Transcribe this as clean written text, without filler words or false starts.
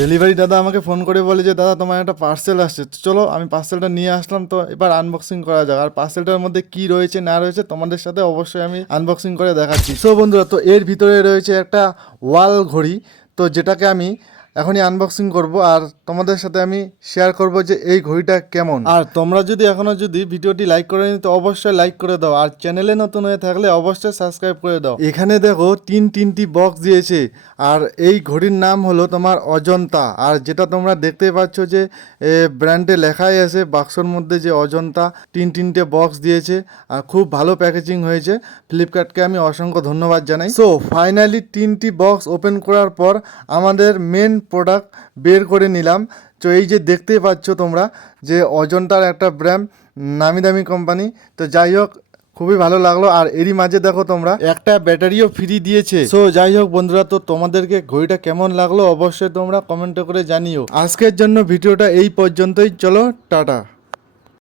Delivery দাদা আমাকে phone করে বলে যে দাদা তোমার একটা পার্সেল আসছে, তো চলো আমি পার্সেলটা নিয়ে আসলাম। তো এবার আনবক্সিং করা যাক, আর পার্সেলটার মধ্যে কি রয়েছে না রয়েছে তোমাদের সাথে অবশ্যই আমি আনবক্সিং করে দেখাচ্ছি। সো বন্ধুরা, তো এর ভিতরে রয়েছে একটা ওয়াল ঘড়ি, তো যেটাকে আমি এখনই আনবক্সিং করব আর তোমাদের সাথে আমি শেয়ার করব যে এই ঘড়িটা কেমন। আর তোমরা যদি ভিডিওটি লাইক করে নি তো অবশ্যই লাইক করে দাও, আর চ্যানেলে নতুন হয়ে থাকলে অবশ্যই সাবস্ক্রাইব করে দাও। এখানে দেখো তিনটি বক্স দিয়েছে, আর এই ঘড়ির নাম হলো তোমার অজন্তা। আর যেটা তোমরা দেখতে পাচ্ছ যে ব্র্যান্ডে লেখাই আছে বাক্সর মধ্যে যে অজন্তা, তিনটে বক্স দিয়েছে আর খুব ভালো প্যাকেজিং হয়েছে। ফ্লিপকার্টকে আমি অসংখ্য ধন্যবাদ জানাই। সো ফাইনালি তিনটি বক্স ওপেন করার পর আমাদের মেন প্রোডাক্ট বের করে নিলাম। তো এই যে দেখতেই পাচ্ছ তোমরা যে অজন্তার একটা ব্র্যান্ড, নামি দামি কোম্পানি। তো যাই হোক, খুবই ভালো লাগলো। আর এরই মাঝে দেখো তোমরা একটা ব্যাটারিও ফ্রি দিয়েছে। সো যাই হোক বন্ধুরা, তো তোমাদেরকে ঘড়িটা কেমন লাগলো অবশ্যই তোমরা কমেন্ট করে জানিও। আজকের জন্য ভিডিওটা এই পর্যন্তই, চলো টাটা।